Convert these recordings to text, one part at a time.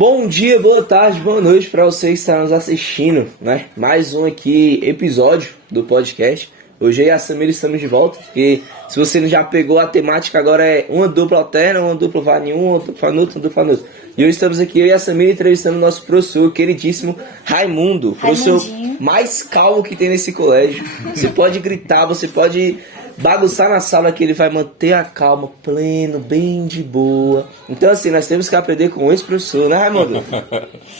Bom dia, boa tarde, boa noite para você que está nos assistindo, né? Mais um aqui episódio do podcast. Hoje eu e a Samira estamos de volta, porque se você já pegou a temática, agora é uma dupla alterna, uma dupla vai em uma dupla vai noutra, uma dupla vai noutra. E hoje estamos aqui, eu e a Samira, entrevistando o nosso professor, queridíssimo Raimundo, professor mais calmo que tem nesse colégio. Você pode gritar, você pode bagunçar na sala que ele vai manter a calma, pleno, bem de boa. Então assim, nós temos que aprender com esse professor, né, Raimundo?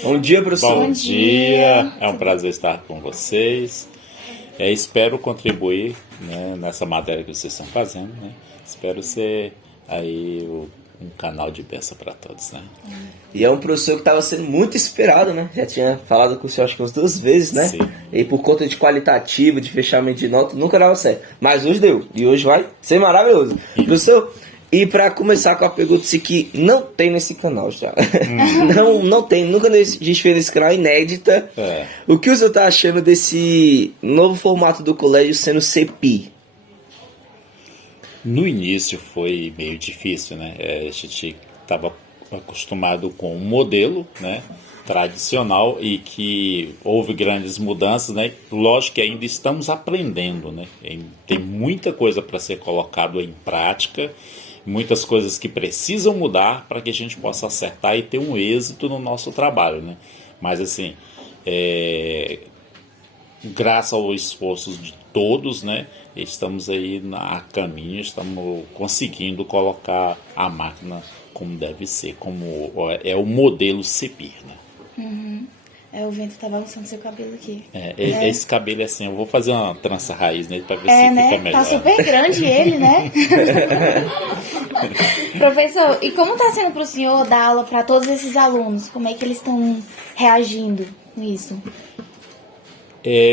Bom dia, professor. Bom dia, é um prazer estar com vocês. Espero contribuir, né, nessa matéria que vocês estão fazendo, né? Espero ser aí um canal de bênção para todos, né? E é um professor que estava sendo muito esperado, né? Já tinha falado com o senhor acho que umas 2 vezes, né? Sim. E por conta de qualitativo, de fechamento de nota, nunca dava certo. Mas hoje deu. E hoje vai ser maravilhoso. Professor, e para começar com a pergunta que não tem nesse canal já. Não tem, nunca a gente fez nesse canal, inédita. O que o senhor tá achando desse novo formato do colégio sendo CPI? No início foi meio difícil, né? A gente estava acostumado com um modelo, né, tradicional, e que houve grandes mudanças, né? Lógico que ainda estamos aprendendo, né? Tem muita coisa para ser colocado em prática, muitas coisas que precisam mudar para que a gente possa acertar e ter um êxito no nosso trabalho, né? Mas assim, graças ao esforço de todos, né, estamos aí a caminho, estamos conseguindo colocar a máquina como deve ser, como é o modelo CEPIR, né? Uhum. O vento tá balançando seu cabelo aqui. Esse cabelo é assim, eu vou fazer uma trança raiz nele para ver se né? fica melhor. Tá super grande ele, né? Professor, e como tá sendo pro senhor dar aula para todos esses alunos? Como é que eles estão reagindo com isso?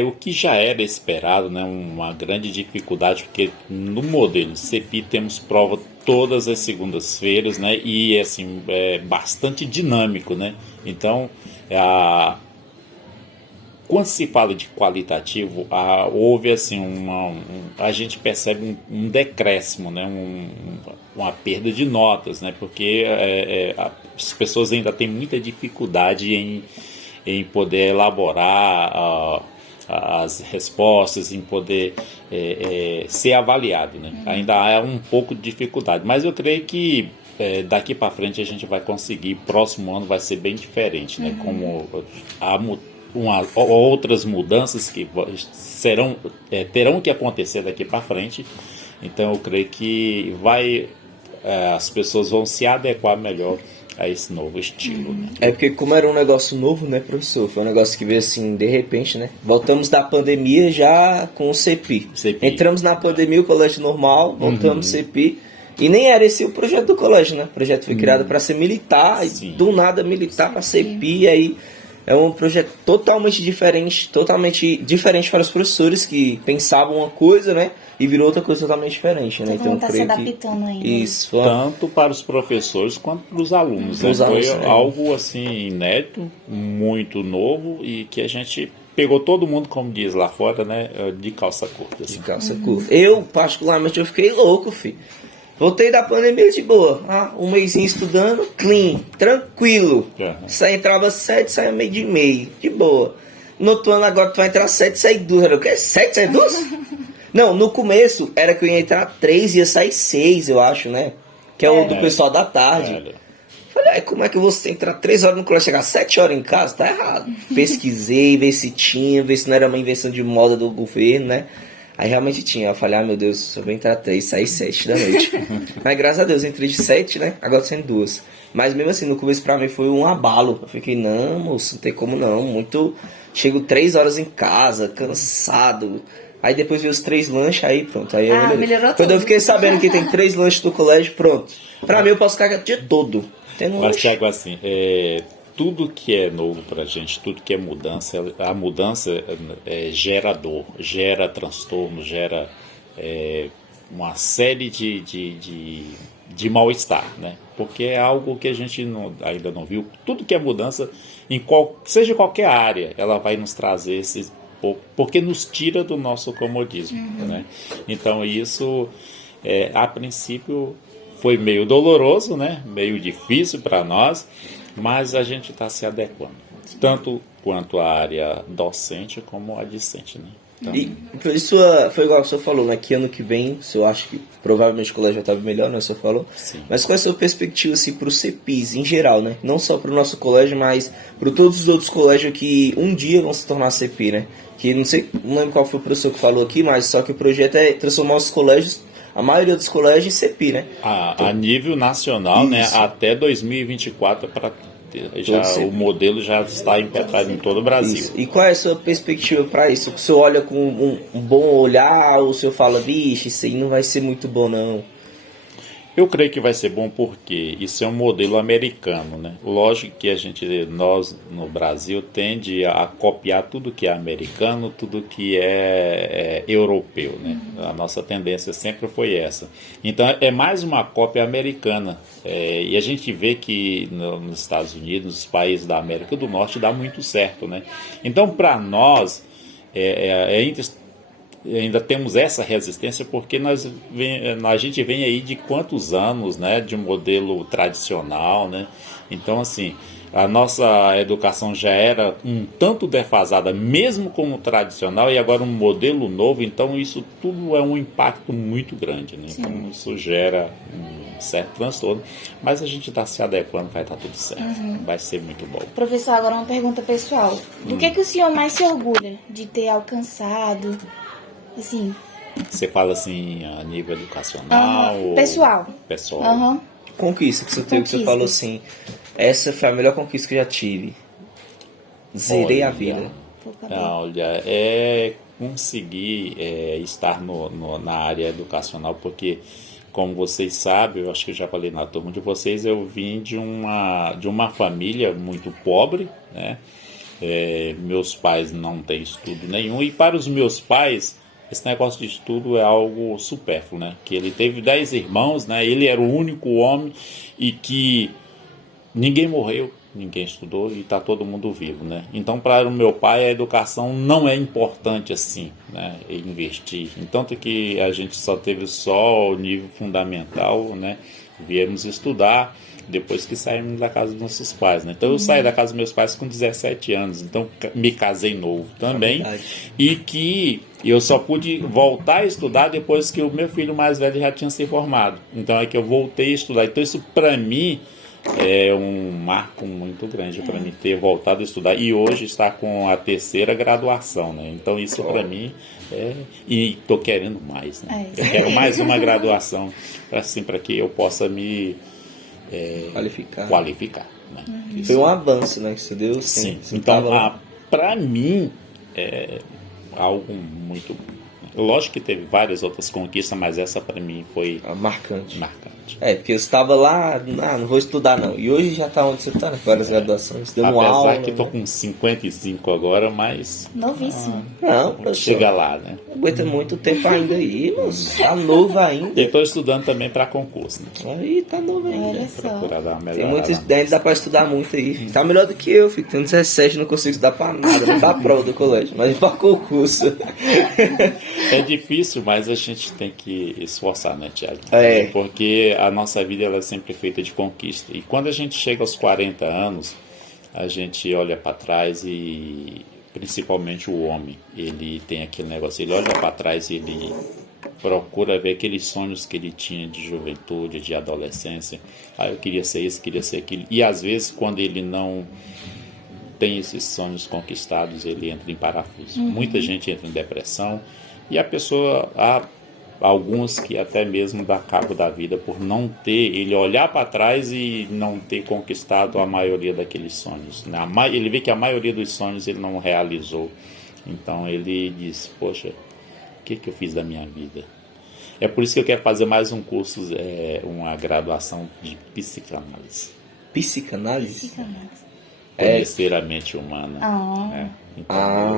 O que já era esperado, né, uma grande dificuldade, porque no modelo CEPI temos prova todas as segundas-feiras, né, e assim, é bastante dinâmico, né? Então, quando se fala de qualitativo, houve assim a gente percebe um decréscimo, né, uma perda de notas, né, porque as pessoas ainda têm muita dificuldade em poder elaborar as respostas, em poder ser avaliado, né? Ainda há um pouco de dificuldade, mas eu creio que daqui para frente a gente vai conseguir. Próximo ano vai ser bem diferente, né? Como há outras mudanças que terão que acontecer daqui para frente, então eu creio que as pessoas vão se adequar melhor a esse novo estilo, né? Porque como era um negócio novo, né, professor? Foi um negócio que veio assim, de repente, né? Voltamos da pandemia já com o CEPI. Entramos na pandemia, o colégio normal, voltamos CEPI. E nem era esse o projeto do colégio, né? O projeto foi criado para ser militar, e do nada militar para CEPI, e aí é um projeto totalmente diferente para os professores que pensavam uma coisa, né? E virou outra coisa totalmente diferente, né? Então está se adaptando ainda. Isso. Tanto para os professores quanto para os alunos. Foi algo assim inédito, muito novo, e que a gente pegou todo mundo, como diz lá fora, né? De calça curta. Assim. De calça curta. Eu, particularmente, eu fiquei louco, filho. Voltei da pandemia de boa. Um mêsinho estudando, clean, tranquilo. Entrava 7, saia meio de meio. De boa. No outro ano agora tu vai entrar 7, sai 2. Era o quê? 7, sai 2? Não, no começo era que eu ia entrar 3 e ia sair 6, eu acho, né? Que é o do pessoal da tarde. Falei, como é que você entrar 3 horas no colégio, chegar 7 horas em casa? Tá errado. Pesquisei, ver se tinha, ver se não era uma invenção de moda do governo, né? Aí realmente tinha. Eu falei, meu Deus, eu vou entrar 3, sair 7 da noite. Mas graças a Deus, eu entrei de 7, né? Agora tô sendo 2. Mas mesmo assim, no começo pra mim foi um abalo. Eu fiquei, não, moço, não tem como não. Chego 3 horas em casa, cansado. Aí depois veio os 3 lanches, aí pronto. Aí melhorou tudo. Quando eu fiquei sabendo que tem 3 lanches no colégio, pronto. Pra mim eu posso ficar o dia todo. Mas, Thiago, assim, tudo que é novo pra gente, tudo que é mudança, a mudança gera dor, gera transtorno, gera uma série de mal-estar, né? Porque é algo que a gente ainda não viu. Tudo que é mudança, seja qualquer área, ela vai nos trazer porque nos tira do nosso comodismo, né? Então isso, a princípio, foi meio doloroso, né? Meio difícil para nós, mas a gente está se adequando, tanto quanto a área docente como a discente, né? Então, E isso foi igual o senhor falou, né? Que ano que vem, o senhor acha que provavelmente o colégio já estava melhor, né? O senhor falou. Sim. Mas qual é a sua perspectiva assim, para os CEPIs em geral, né? Não só para o nosso colégio, mas para todos os outros colégios que um dia vão se tornar CEPI, né? Que não sei, não lembro qual foi o professor que falou aqui, mas só que o projeto é transformar os colégios, a maioria dos colégios, em CEPI, né? a nível nacional, né? Até 2024 para já o modelo já está impetrado em todo o Brasil. Isso. E qual é a sua perspectiva para isso? O senhor olha com um bom olhar ou o senhor fala, vixe, isso aí não vai ser muito bom não? Eu creio que vai ser bom porque isso é um modelo americano, né? Lógico que nós no Brasil tende a copiar tudo que é americano, tudo que é europeu, né? A nossa tendência sempre foi essa. Então é mais uma cópia americana. E a gente vê que nos Estados Unidos, nos países da América do Norte, dá muito certo, né? Então para nós ainda temos essa resistência porque a gente vem aí de quantos anos, né, de um modelo tradicional, né? Então, assim, a nossa educação já era um tanto defasada, mesmo como tradicional, e agora um modelo novo, então isso tudo é um impacto muito grande, né? Então, isso gera um certo transtorno, mas a gente está se adequando, vai estar tudo certo, vai ser muito bom. Professor, agora uma pergunta pessoal. Do que o senhor mais se orgulha de ter alcançado? Assim. Você fala assim a nível educacional? Ou pessoal. Pessoal. Conquista que você teve, que você falou assim, essa foi a melhor conquista que eu já tive. Zerei a vida. Olha, conseguir estar na área educacional, porque como vocês sabem, eu acho que eu já falei na turma de vocês, eu vim de uma família muito pobre, né? Meus pais não têm estudo nenhum, e para os meus pais esse negócio de estudo é algo supérfluo, né? Que ele teve 10 irmãos, né? Ele era o único homem e que ninguém morreu, ninguém estudou e está todo mundo vivo, né? Então, para o meu pai, a educação não é importante assim, né? Investir. Tanto que a gente só teve o nível fundamental, né? Viemos estudar depois que saímos da casa dos nossos pais, né? Então eu saí da casa dos meus pais com 17 anos, então me casei novo também, e que eu só pude voltar a estudar depois que o meu filho mais velho já tinha se formado. Então é que eu voltei a estudar. Então isso para mim é um marco muito grande para mim ter voltado a estudar e hoje estar com a 3ª graduação, né? Então isso para mim e tô querendo mais, né? Eu quero mais uma graduação assim para que eu possa me qualificar, né? Foi um avanço, né, que você deu. Sim. Então, para mim, é algo muito... Lógico que teve várias outras conquistas, mas essa para mim foi marcante. Porque eu estava lá, não vou estudar não. E hoje já está onde você está, né? Várias graduações, dando aula. Apesar que estou com 55 agora, mas... Novíssimo. Não, professor. Chega lá, né? Aguenta muito tempo ainda aí, mas tá novo ainda. E estou estudando também para concurso, né? Aí tá novo ainda. Olha só. Procurar dar uma Tem muito ainda dá para estudar muito aí. Tá melhor do que eu, filho. Tenho 17, não consigo estudar para nada. Não dá prova do colégio, mas para concurso. É difícil, mas a gente tem que esforçar, né, Thiago? Porque a nossa vida ela é sempre feita de conquista. E quando a gente chega aos 40 anos, a gente olha para trás e, principalmente o homem, ele tem aquele negócio, ele olha para trás e ele procura ver aqueles sonhos que ele tinha de juventude, de adolescência. Eu queria ser isso, queria ser aquilo. E às vezes, quando ele não tem esses sonhos conquistados, ele entra em parafuso. Muita gente entra em depressão e a pessoa, há alguns que até mesmo dá cabo da vida por não ter, ele olhar para trás e não ter conquistado a maioria daqueles sonhos. Ele vê que a maioria dos sonhos ele não realizou. Então ele diz, poxa, o que eu fiz da minha vida? É por isso que eu quero fazer mais um curso, uma graduação de psicanálise. Psicanálise? Conhecer a mente humana. Então,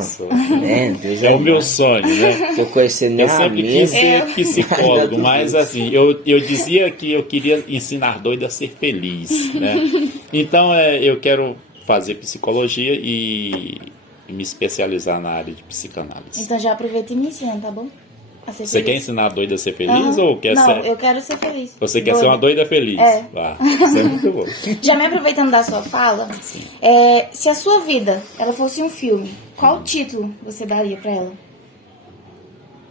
Deus é o meu sonho, né? Tô conhecendo eu sempre quis ser psicólogo, mas assim, eu dizia que eu queria ensinar doido a ser feliz, né? Então eu quero fazer psicologia e me especializar na área de psicanálise. Então já aproveita e me ensina, tá bom? a ser Você feliz. quer ensinar a doida a ser feliz ou quer Não, ser... eu quero ser feliz. Você quer ser uma doida feliz? É. Ah, isso é muito bom. Já me aproveitando da sua fala, se a sua vida ela fosse um filme, qual título você daria pra ela?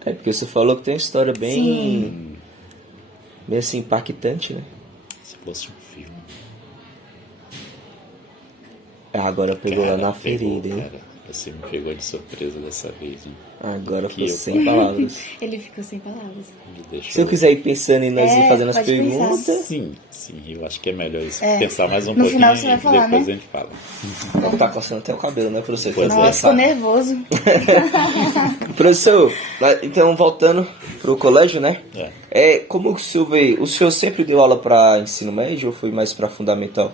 É porque você falou que tem uma história bem... Sim. Bem assim, impactante, né? Se fosse um filme... Agora pegou lá na pegou, ferida, hein? cara. Você me pegou de surpresa dessa vez, hein? Agora Que foi eu- sem palavras. Ele ficou sem palavras. Me deixou... Se eu quiser ir pensando em nós ir fazendo as pode perguntas... Sim, eu acho que é melhor isso. Pensar mais um No pouquinho final você vai e falar, depois né? a gente fala. Não tá coçando até o cabelo, né, professor? Pois Então, é. Nossa, ficou nervoso. Professor, então voltando pro colégio, né? Como o senhor vê? O senhor sempre deu aula para ensino médio ou foi mais para fundamental?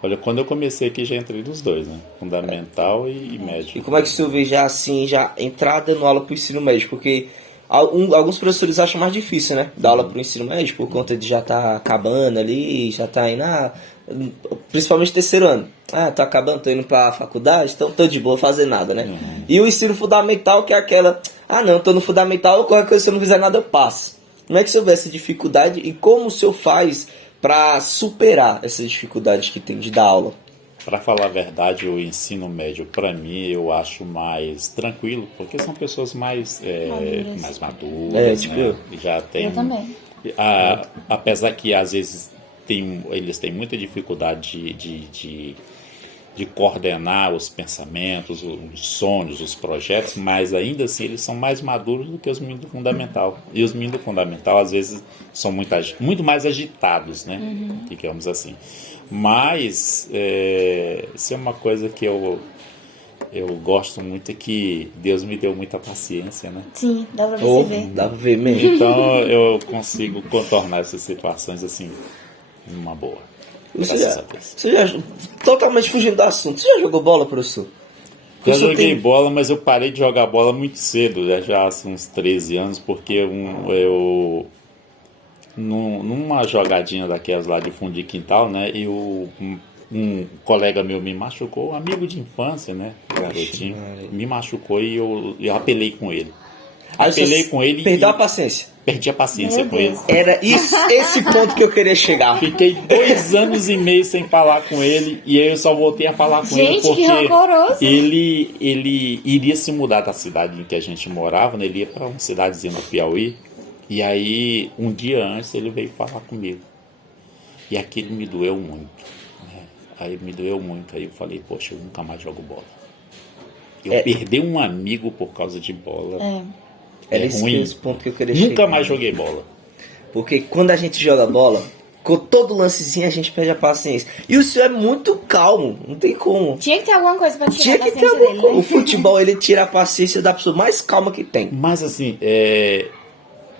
Olha, quando eu comecei aqui já entrei nos dois, né? Fundamental e médio. E como é que o senhor vê já assim, já entrar dando aula pro ensino médio? Porque alguns professores acham mais difícil, né? Dar aula pro ensino médio por conta de já tá acabando ali, já tá indo, principalmente terceiro ano. Tô acabando, tô indo pra faculdade, então tô de boa fazer nada, né? E o ensino fundamental que é aquela, não, tô no fundamental, qualquer coisa se eu não fizer nada eu passo. Como é que o senhor vê essa dificuldade e como o senhor faz para superar essas dificuldades que tem de dar aula? Para falar a verdade, o ensino médio, para mim, eu acho mais tranquilo, porque são pessoas mais maduras, tipo né? eu. E já tem, Eu também. apesar que às vezes eles têm muita dificuldade de coordenar os pensamentos, os sonhos, os projetos, mas ainda assim eles são mais maduros do que os meninos do fundamental. E os meninos do fundamental às vezes são muito mais agitados, né? Digamos assim. Mas isso é uma coisa que eu gosto muito, é que Deus me deu muita paciência, né? Sim, dá pra você ver. Dá pra ver mesmo. Então eu consigo contornar essas situações assim, numa boa. Você já, totalmente fugindo do assunto, você já jogou bola, professor? Eu joguei bola, mas eu parei de jogar bola muito cedo, já há uns 13 anos, porque eu numa jogadinha daquelas lá de fundo de quintal, né, um colega meu me machucou, um amigo de infância, né, garotinho, me machucou e eu apelei com ele. Apelei com ele perdeu a paciência. Perdi a paciência com ele. Era esse ponto que eu queria chegar. Fiquei 2 anos e meio sem falar com ele, e aí eu só voltei a falar com ele porque ele iria se mudar da cidade em que a gente morava, né? Ele ia para uma cidadezinha no Piauí, e aí um dia antes ele veio falar comigo. E aquilo me doeu muito, né? Aí me doeu muito, aí eu falei, poxa, eu nunca mais jogo bola. Eu perdi um amigo por causa de bola. Era esse ponto que eu queria chegar. Nunca mais joguei bola. Porque quando a gente joga bola, com todo lancezinho a gente perde a paciência. E o senhor é muito calmo, não tem como. Tinha que ter alguma coisa pra tirar Tinha a que ter paciência alguma dele, coisa. né? O futebol, ele tira a paciência da pessoa mais calma que tem. Mas assim,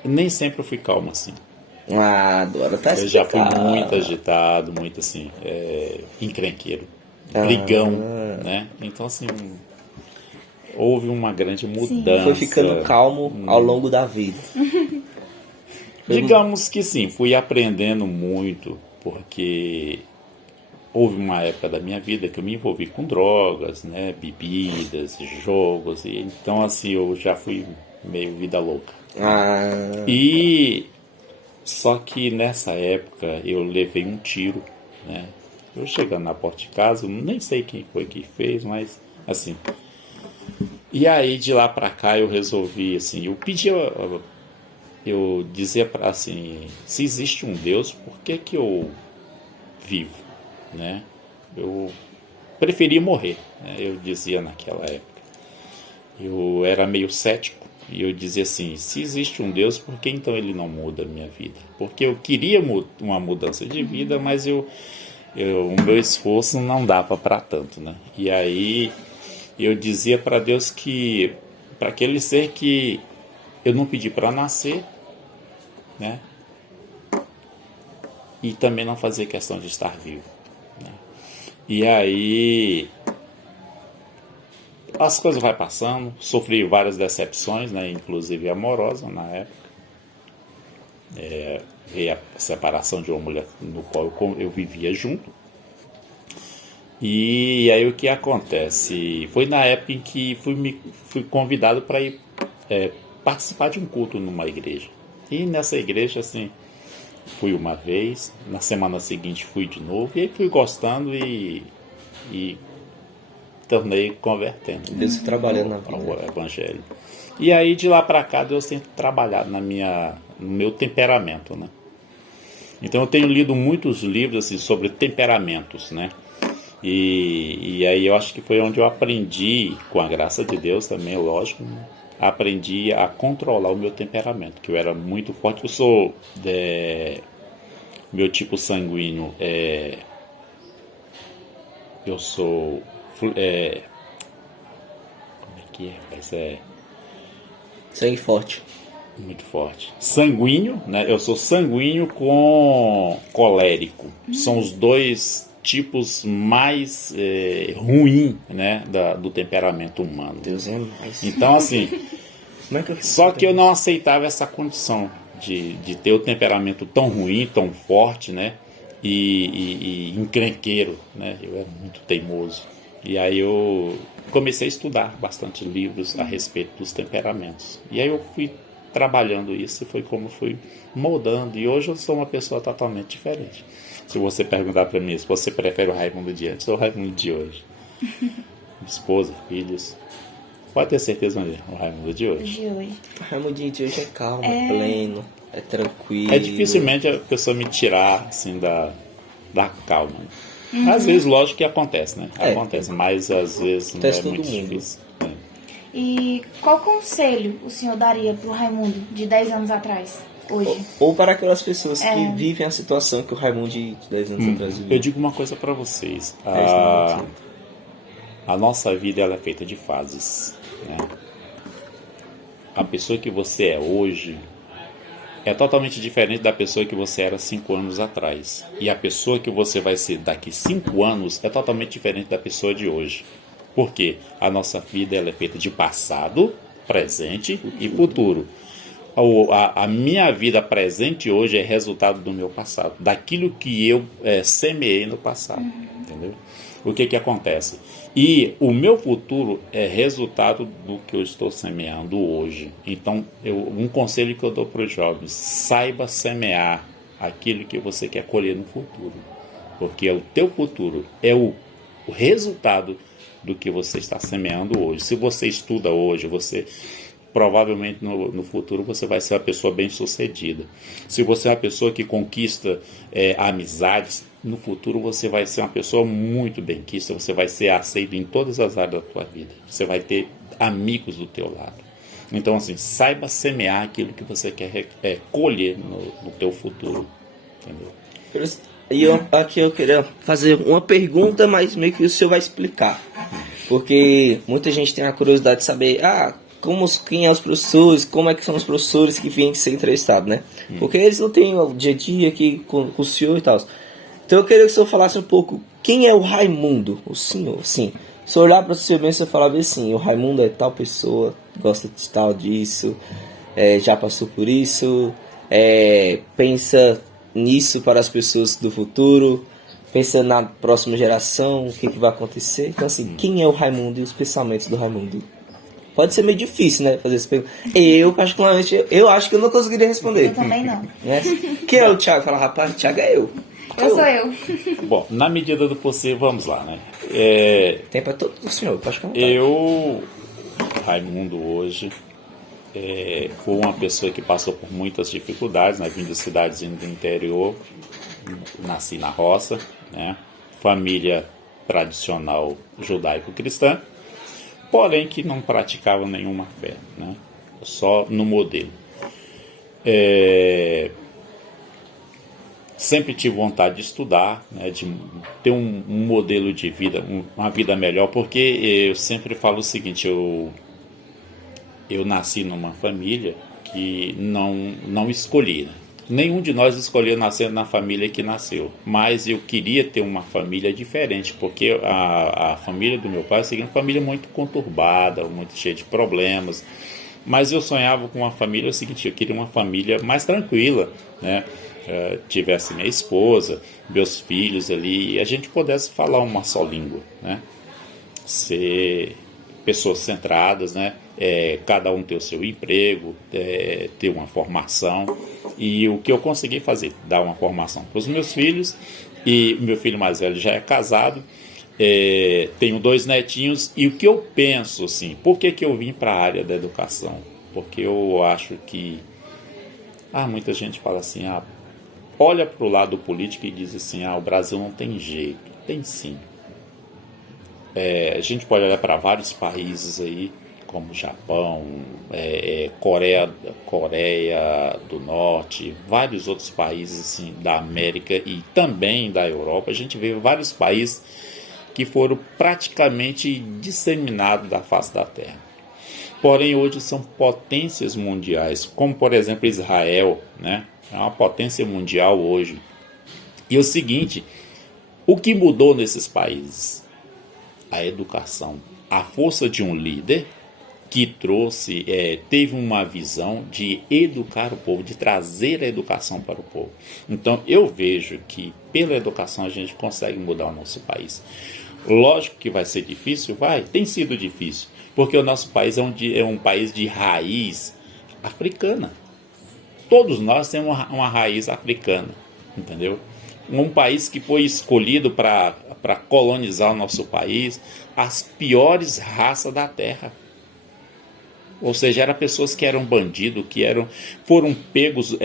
nem sempre eu fui calmo assim. Agora tá explicado. Eu já fui muito agitado, muito assim, encrenqueiro, brigão, né? Então assim, houve uma grande mudança. Foi ficando calmo ao longo da vida. Digamos que sim, fui aprendendo muito, porque houve uma época da minha vida que eu me envolvi com drogas, né, bebidas, jogos, e então assim, eu já fui meio vida louca. E só que nessa época eu levei um tiro, né? Eu chegando na porta de casa, eu nem sei quem foi que fez, mas assim. E aí de lá pra cá eu resolvi, assim, eu dizia para assim, se existe um Deus, por que eu vivo, né? Eu preferia morrer, né? Eu dizia naquela época. Eu era meio cético e eu dizia assim, se existe um Deus, por que então ele não muda a minha vida? Porque eu queria uma mudança de vida, mas o meu esforço não dava para tanto, né? E aí eu dizia para Deus que, para aquele ser que eu não pedi para nascer, né? E também não fazia questão de estar vivo, né? E aí as coisas vai passando, sofri várias decepções, né? Inclusive amorosa na época. Veio a separação de uma mulher no qual eu vivia junto. E aí o que acontece? Foi na época em que fui convidado para ir participar de um culto numa igreja. E nessa igreja, assim, fui uma vez, na semana seguinte fui de novo, e aí fui gostando e tornei convertendo Deus trabalhando na vida. ao evangelho. E aí de lá para cá Deus tem trabalhado no meu temperamento, né? Então eu tenho lido muitos livros assim, sobre temperamentos, né? E aí eu acho que foi onde eu aprendi, com a graça de Deus também, lógico, né? Aprendi a controlar o meu temperamento, que eu era muito forte. Eu sou meu tipo sanguíneo eu sou como é que é? Mas Sangue forte. muito forte. Sanguíneo, né? Eu sou sanguíneo com colérico. São os dois tipos mais ruins, né, do temperamento humano. Deus é mais. Então, assim, Como é que eu fiz só que eu isso? não aceitava essa condição de ter o temperamento tão ruim, tão forte, né? E encrenqueiro, né? Eu era muito teimoso. E aí eu comecei a estudar bastante livros a respeito dos temperamentos. E aí eu fui trabalhando isso e foi como fui moldando. E hoje eu sou uma pessoa totalmente diferente. Se você perguntar para mim se você prefere o Raimundo de antes ou o Raimundo de hoje, esposa, filhos, pode ter certeza onde é o Raimundo de hoje. De hoje. O Raimundinho de hoje é calmo, é pleno, é tranquilo. É dificilmente a pessoa me tirar assim da calma. Às vezes, lógico que acontece, né? Acontece, mas às vezes não Acontece é todo muito mundo. difícil. E qual conselho o senhor daria pro Raimundo de 10 anos atrás, hoje? Ou para aquelas pessoas que vivem a situação que o Raimundo de 10 anos atrás viveu. Eu digo uma coisa para vocês. É, A nossa vida ela é feita de fases, né? A pessoa que você é hoje é totalmente diferente da pessoa que você era 5 anos atrás. E a pessoa que você vai ser daqui 5 anos é totalmente diferente da pessoa de hoje. Por quê? A nossa vida ela é feita de passado, presente e futuro. A minha vida presente hoje é resultado do meu passado, daquilo que eu semeei no passado, entendeu? O que acontece? E o meu futuro é resultado do que eu estou semeando hoje. Então, um conselho que eu dou para os jovens: saiba semear aquilo que você quer colher no futuro, porque o teu futuro é o resultado do que você está semeando hoje. Se você estuda hoje, você provavelmente no futuro você vai ser uma pessoa bem sucedida. Se você é uma pessoa que conquista amizades, no futuro você vai ser uma pessoa muito benquista, você vai ser aceito em todas as áreas da tua vida. Você vai ter amigos do teu lado. Então, assim, saiba semear aquilo que você quer colher no teu futuro. Entendeu? E aqui eu queria fazer uma pergunta, mas meio que o senhor vai explicar. Porque muita gente tem a curiosidade de saber, quem é os professores, como é que são os professores que vêm ser entrevistados, né? Porque eles não têm o dia a dia aqui com o senhor e tal. Então eu queria que o senhor falasse um pouco, quem é o Raimundo? O senhor, sim. Se eu olhar para o senhor bem, você falar bem assim, o Raimundo é tal pessoa, gosta de tal disso, já passou por isso, pensa nisso para as pessoas do futuro, pensa na próxima geração, o que vai acontecer. Então assim, quem é o Raimundo e os pensamentos do Raimundo? Pode ser meio difícil, né, fazer essa pergunta. Eu, particularmente, eu acho que eu não conseguiria responder. Eu também não. Né? Quem é o Thiago? Fala, rapaz, o Thiago é eu. Eu sou eu. Bom, na medida do possível, vamos lá, né? Tem para todo o senhor, pode ficar à vontade. Raimundo, hoje, fui uma pessoa que passou por muitas dificuldades, né? Vim de cidades do interior, nasci na roça, né? Família tradicional judaico-cristã, porém que não praticava nenhuma fé, né? Só no modelo. Sempre tive vontade de estudar, né, de ter um modelo de vida, uma vida melhor, porque eu sempre falo o seguinte, eu nasci numa família que não escolhi, né? Nenhum de nós escolheu nascer na família que nasceu, mas eu queria ter uma família diferente, porque a família do meu pai é uma família muito conturbada, muito cheia de problemas, mas eu sonhava com uma família, eu queria uma família mais tranquila, né? Tivesse minha esposa, meus filhos ali, e a gente pudesse falar uma só língua, né? Ser pessoas centradas, né? Cada um ter o seu emprego, ter uma formação. E o que eu consegui fazer, dar uma formação para os meus filhos, e meu filho mais velho já é casado, tenho 2 netinhos, e o que eu penso, assim, por que eu vim para a área da educação? Porque eu acho que muita gente fala assim, olha para o lado político e diz assim, o Brasil não tem jeito. Tem sim. A gente pode olhar para vários países aí, como Japão, Coreia do Norte, vários outros países assim, da América e também da Europa. A gente vê vários países que foram praticamente disseminados da face da Terra. Porém, hoje são potências mundiais, como por exemplo Israel, né? É uma potência mundial hoje. E o seguinte, o que mudou nesses países? A educação, a força de um líder que trouxe, teve uma visão de educar o povo, de trazer a educação para o povo. Então eu vejo que pela educação a gente consegue mudar o nosso país. Lógico que vai ser difícil, tem sido difícil, porque o nosso país é um país de raiz africana. Todos nós temos uma raiz africana, entendeu? Um país que foi escolhido para colonizar o nosso país, as piores raças da terra. Ou seja, eram pessoas que eram bandidos, foram pegos,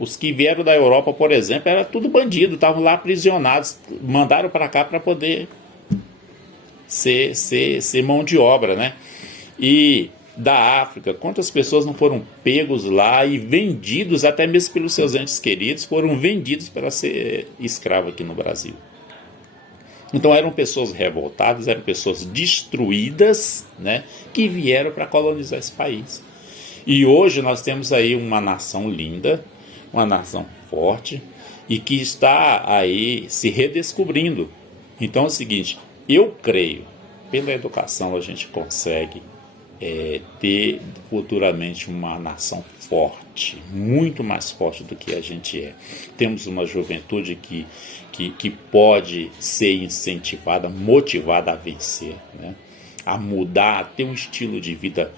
os que vieram da Europa, por exemplo, era tudo bandido, estavam lá aprisionados, mandaram para cá para poder ser mão de obra, né? E da África, quantas pessoas não foram pegos lá e vendidos, até mesmo pelos seus entes queridos, foram vendidos para ser escravo aqui no Brasil. Então eram pessoas revoltadas, eram pessoas destruídas, né, que vieram para colonizar esse país. E hoje nós temos aí uma nação linda, uma nação forte e que está aí se redescobrindo. Então é o seguinte, eu creio, pela educação a gente consegue ter futuramente uma nação forte, muito mais forte do que a gente é. Temos uma juventude que pode ser incentivada, motivada a vencer, né? A mudar, a ter um estilo de vida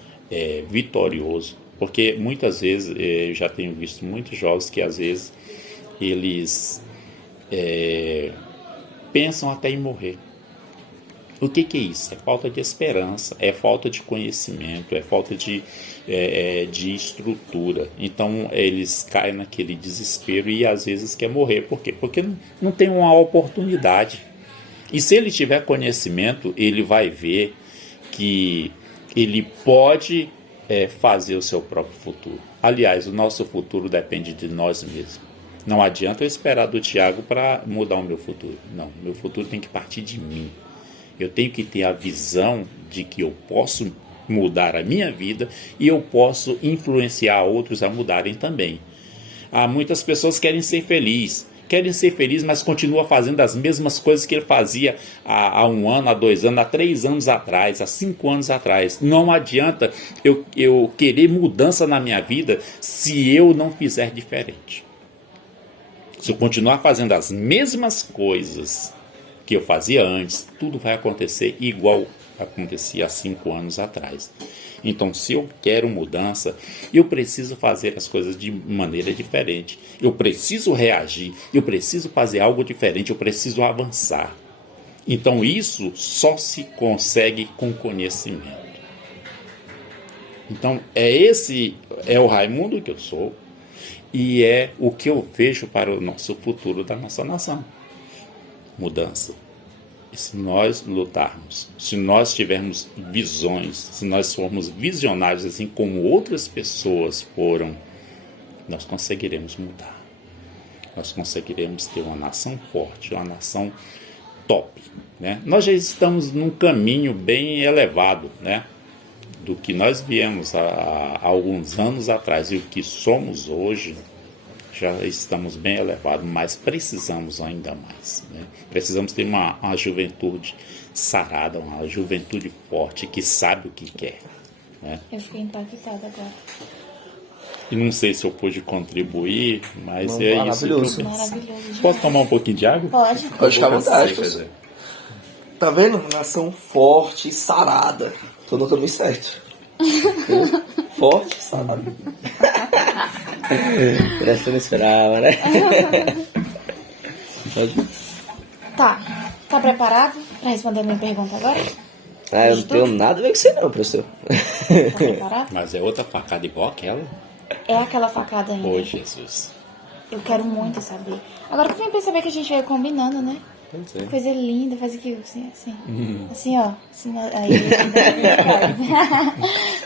vitorioso. Porque muitas vezes, eu já tenho visto muitos jovens que às vezes eles pensam até em morrer. O que é isso? É falta de esperança, é falta de conhecimento, é falta de estrutura. Então eles caem naquele desespero e às vezes quer morrer. Por quê? Porque não tem uma oportunidade. E se ele tiver conhecimento, ele vai ver que ele pode fazer o seu próprio futuro. Aliás, o nosso futuro depende de nós mesmos. Não adianta eu esperar do Tiago para mudar o meu futuro. Não, meu futuro tem que partir de mim. Eu tenho que ter a visão de que eu posso mudar a minha vida e eu posso influenciar outros a mudarem também. Muitas pessoas querem ser felizes, mas continua fazendo as mesmas coisas que ele fazia há 1 ano, há 2 anos, há 3 anos atrás, há 5 anos atrás. Não adianta eu querer mudança na minha vida se eu não fizer diferente. Se eu continuar fazendo as mesmas coisas que eu fazia antes, tudo vai acontecer igual acontecia há 5 anos atrás. Então, se eu quero mudança, eu preciso fazer as coisas de maneira diferente. Eu preciso reagir, eu preciso fazer algo diferente, eu preciso avançar. Então, isso só se consegue com conhecimento. Então, esse é o Raimundo que eu sou e é o que eu vejo para o nosso futuro da nossa nação. Mudança. E se nós lutarmos, se nós tivermos visões, se nós formos visionários assim como outras pessoas foram, nós conseguiremos mudar. Nós conseguiremos ter uma nação forte, uma nação top, né? Nós já estamos num caminho bem elevado, né? Do que nós viemos há alguns anos atrás e o que somos hoje. Já estamos bem elevados, mas precisamos ainda mais, né? Precisamos ter uma juventude sarada, uma juventude forte, que sabe o que quer, né? Eu fiquei impactada agora. E não sei se eu pude contribuir, mas é isso. Maravilhoso. Posso tomar um pouquinho de água? Pode. Pode ficar à vontade. Tá vendo? Nação forte, sarada. Tô no caminho certo. Forte, sarada. Essa eu não esperava, né? Pode. Tá preparado pra responder a minha pergunta agora? Ah, eu não tenho nada a ver com você não, professor. Tá preparado? Mas é outra facada igual aquela? É aquela facada ainda. Ô, Jesus. Eu quero muito saber. Agora que eu vim perceber que a gente veio combinando, né? Pois é. Coisa linda, faz aqui, assim, assim. Assim, ó. Assim, aí,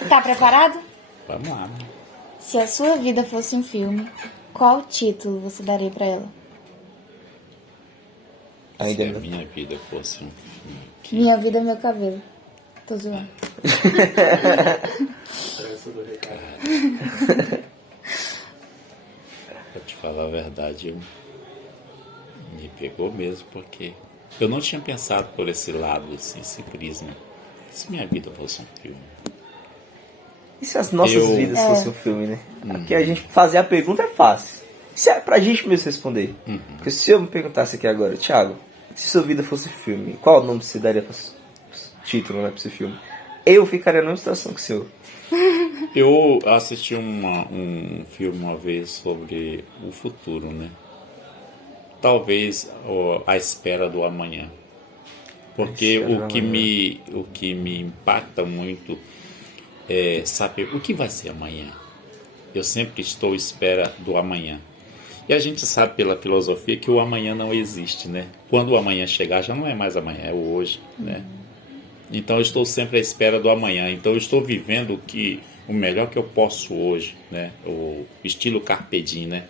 tá preparado? Vamos lá. Se a sua vida fosse um filme, qual título você daria pra ela? Ainda Se a não. minha vida fosse um filme, Minha vida é meu cabelo. Tô zoando. pra te falar a verdade, me pegou mesmo, porque eu não tinha pensado por esse lado, assim, esse prisma. Se minha vida fosse um filme. E se as nossas Eu- vidas fossem um filme, né? Porque a gente fazer a pergunta é fácil. Isso é pra gente mesmo responder. Porque se eu me perguntasse aqui agora, Thiago, se sua vida fosse filme, qual nome você daria para título, né, pra esse filme? Eu ficaria numa situação com o senhor. Eu assisti um filme uma vez sobre o futuro, né? Talvez a espera do amanhã. Porque A espera do o que me impacta muito é saber o que vai ser amanhã. Eu sempre estou à espera do amanhã. E a gente sabe pela filosofia que o amanhã não existe, né? Quando o amanhã chegar, já não é mais amanhã, é o hoje, né? Então eu estou sempre à espera do amanhã. Então eu estou vivendo o melhor que eu posso hoje, né? O estilo Carpe Diem, né?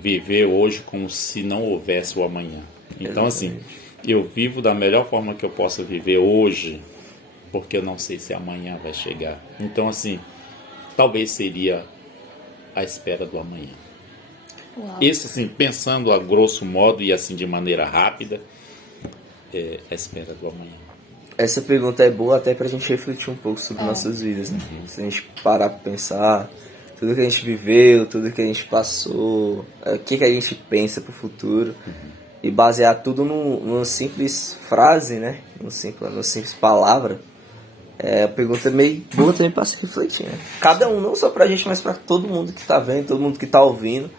Viver hoje como se não houvesse o amanhã. Então assim, eu vivo da melhor forma que eu posso viver hoje, porque eu não sei se amanhã vai chegar. Então assim, talvez seria a espera do amanhã. Uau. Isso assim, pensando a grosso modo e assim de maneira rápida, é a espera do amanhã. Essa pergunta é boa até pra gente refletir um pouco sobre nossas vidas, né? Se a gente parar pra pensar, tudo que a gente viveu, tudo que a gente passou, o que a gente pensa pro futuro, e basear tudo numa simples frase, né? Numa simples palavra, a pergunta é meio boa também pra se refletir, né? Cada um, não só pra gente, mas pra todo mundo que tá vendo, todo mundo que tá ouvindo,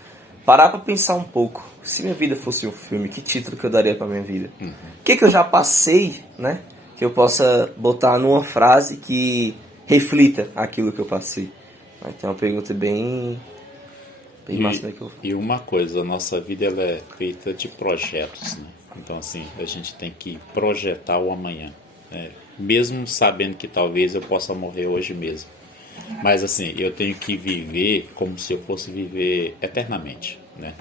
parar pra pensar um pouco. Se minha vida fosse um filme, que título que eu daria pra minha vida? O que eu já passei, né? Que eu possa botar numa frase que reflita aquilo que eu passei. Então é uma pergunta bem máxima que eu... E uma coisa, a nossa vida ela é feita de projetos, né? Então assim, a gente tem que projetar o amanhã, né? Mesmo sabendo que talvez eu possa morrer hoje mesmo. Mas assim, eu tenho que viver como se eu fosse viver eternamente, né?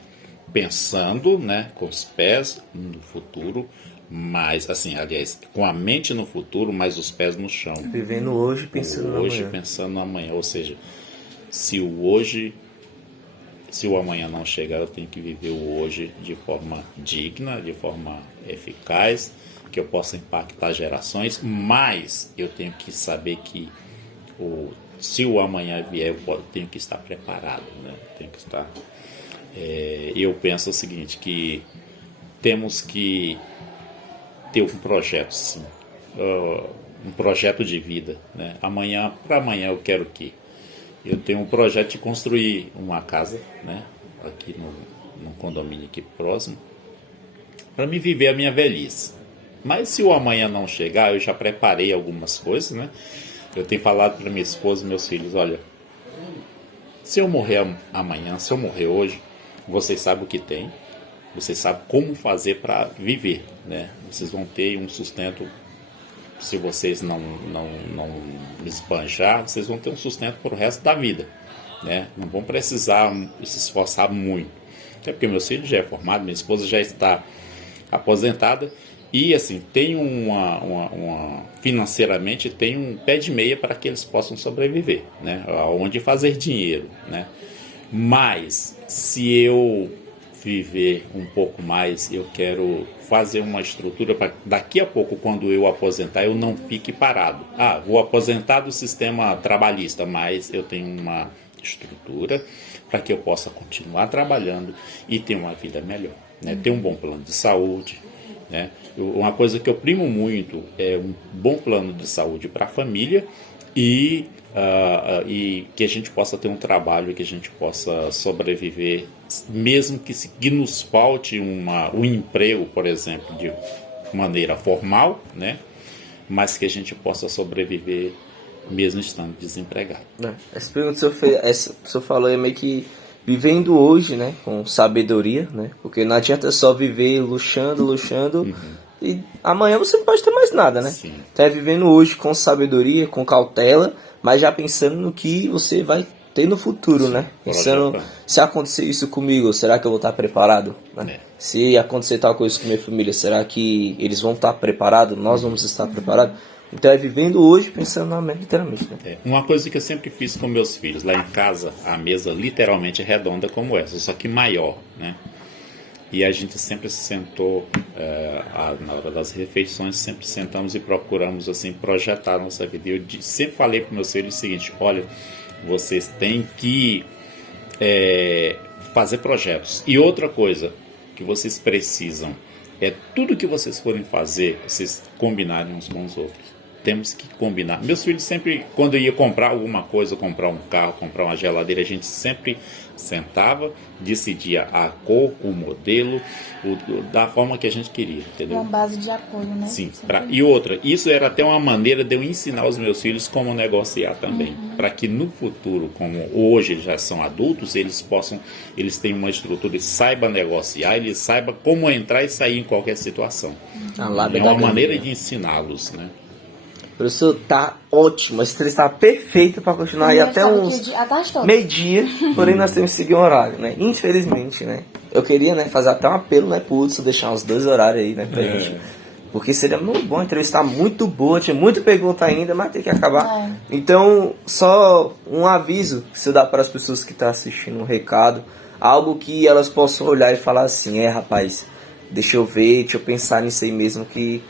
Pensando, né, com os pés no futuro, mas assim, aliás, com a mente no futuro, mas os pés no chão. Vivendo hoje, pensando no Hoje amanhã. pensando no amanhã, ou seja, se o amanhã não chegar, eu tenho que viver o hoje de forma digna, de forma eficaz, que eu possa impactar gerações, mas eu tenho que saber que se o amanhã vier, eu tenho que estar preparado, né? Tenho que estar. Eu penso o seguinte, que temos que ter um projeto, sim, um projeto de vida, né? Para amanhã eu quero que eu tenho um projeto de construir uma casa, né? Aqui no condomínio aqui próximo, para me viver a minha velhice. Mas se o amanhã não chegar, eu já preparei algumas coisas, né? Eu tenho falado para minha esposa e meus filhos, olha, se eu morrer amanhã, se eu morrer hoje, vocês sabem o que tem, vocês sabem como fazer para viver, né? Vocês vão ter um sustento, se vocês não esbanjar, vocês vão ter um sustento para o resto da vida, né? Não vão precisar se esforçar muito. Até porque meus filhos já é formado, minha esposa já está aposentada e assim tem financeiramente tem um pé de meia para que eles possam sobreviver, né? Onde fazer dinheiro, né? Mas se eu viver um pouco mais, eu quero fazer uma estrutura para daqui a pouco, quando eu aposentar, eu não fique parado. Vou aposentar do sistema trabalhista, mas eu tenho uma estrutura para que eu possa continuar trabalhando e ter uma vida melhor, né? Ter um bom plano de saúde, né? Uma coisa que eu primo muito é um bom plano de saúde para a família e que a gente possa ter um trabalho, que a gente possa sobreviver, mesmo que nos falte um emprego, por exemplo, de maneira formal, né? Mas que a gente possa sobreviver mesmo estando desempregado. Essa pergunta que o senhor falou é meio que vivendo hoje, né, com sabedoria, né? Porque não adianta só viver luxando, e amanhã você não pode ter mais nada, né? Sim. Então é vivendo hoje com sabedoria, com cautela, mas já pensando no que você vai ter no futuro, sim, né? Pensando, se acontecer isso comigo, será que eu vou estar preparado? Né? Se acontecer tal coisa com minha família, será que eles vão estar preparados? Nós vamos estar preparados? Então é vivendo hoje, pensando na mente, literalmente. Né? Uma coisa que eu sempre fiz com meus filhos, lá em casa, a mesa literalmente é redonda como essa, só que maior, né? E a gente sempre se sentou, na hora das refeições, sempre sentamos e procuramos assim, projetar a nossa vida. E eu sempre falei para meus filhos o seguinte: olha, vocês têm que fazer projetos. E outra coisa que vocês precisam é tudo que vocês forem fazer, vocês combinarem uns com os outros. Temos que combinar. Meus filhos sempre, quando eu ia comprar alguma coisa, comprar um carro, comprar uma geladeira, a gente sempre sentava, decidia a cor, o modelo, da forma que a gente queria, entendeu? Uma base de apoio, né? Sim. E outra, isso era até uma maneira de eu ensinar os meus filhos como negociar também, para que no futuro, como hoje eles já são adultos, eles tenham uma estrutura, eles saibam negociar, eles saibam como entrar e sair em qualquer situação. É uma maneira de ensiná-los, né? Professor, tá ótimo. A estrela está perfeita para continuar aí até uns meio-dia. Porém, nós temos que seguir um horário, né? Infelizmente, né? Eu queria, né, fazer até um apelo, né, pro Hudson deixar uns 2 horários aí, né, pra gente. Porque seria muito bom, a entrevista muito boa, tinha muita pergunta ainda, mas tem que acabar. Então, só um aviso que você dá para as pessoas que estão assistindo, um recado, algo que elas possam olhar e falar assim: rapaz, deixa eu ver, deixa eu pensar nisso aí mesmo, que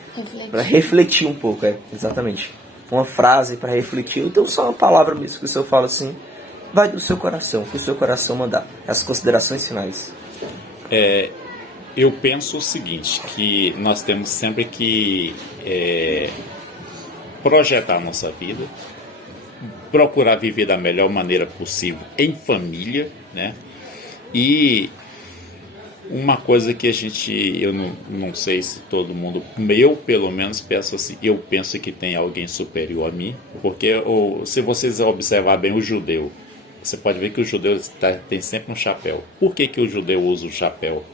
para refletir um pouco, exatamente. Uma frase para refletir, então só uma palavra mesmo que o senhor fala assim, vai do seu coração, o que o seu coração mandar. As considerações finais. Eu penso o seguinte, que nós temos sempre que projetar a nossa vida, procurar viver da melhor maneira possível em família, né? E uma coisa que eu não sei se todo mundo, eu pelo menos penso assim, eu penso que tem alguém superior a mim, porque se vocês observar bem o judeu, você pode ver que o judeu tem sempre um chapéu. Por que o judeu usa o chapéu?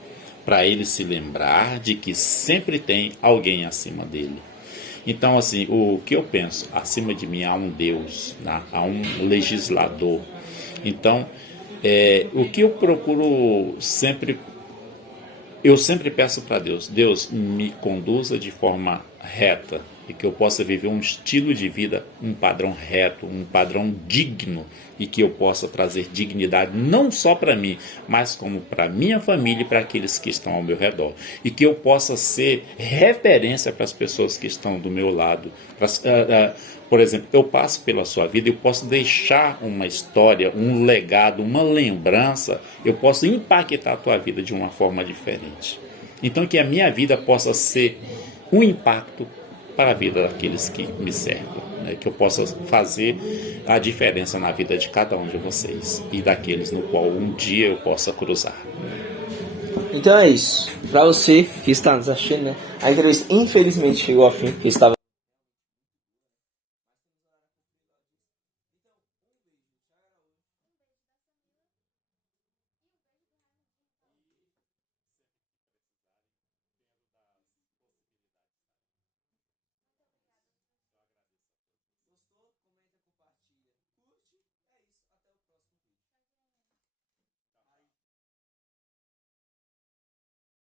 Para ele se lembrar de que sempre tem alguém acima dele. Então, assim, o que eu penso? Acima de mim há um Deus, né? Há um legislador. Então, o que eu procuro sempre... Eu sempre peço para Deus, me conduza de forma reta e que eu possa viver um estilo de vida, um padrão reto, um padrão digno e que eu possa trazer dignidade não só para mim, mas como para minha família e para aqueles que estão ao meu redor. E que eu possa ser referência para as pessoas que estão do meu lado. Por exemplo, eu passo pela sua vida, eu posso deixar uma história, um legado, uma lembrança, eu posso impactar a tua vida de uma forma diferente. Então que a minha vida possa ser um impacto para a vida daqueles que me cercam, né? Que eu possa fazer a diferença na vida de cada um de vocês e daqueles no qual um dia eu possa cruzar. Então é isso. Para você que está nos assistindo, né? A entrevista infelizmente chegou ao fim, porque estava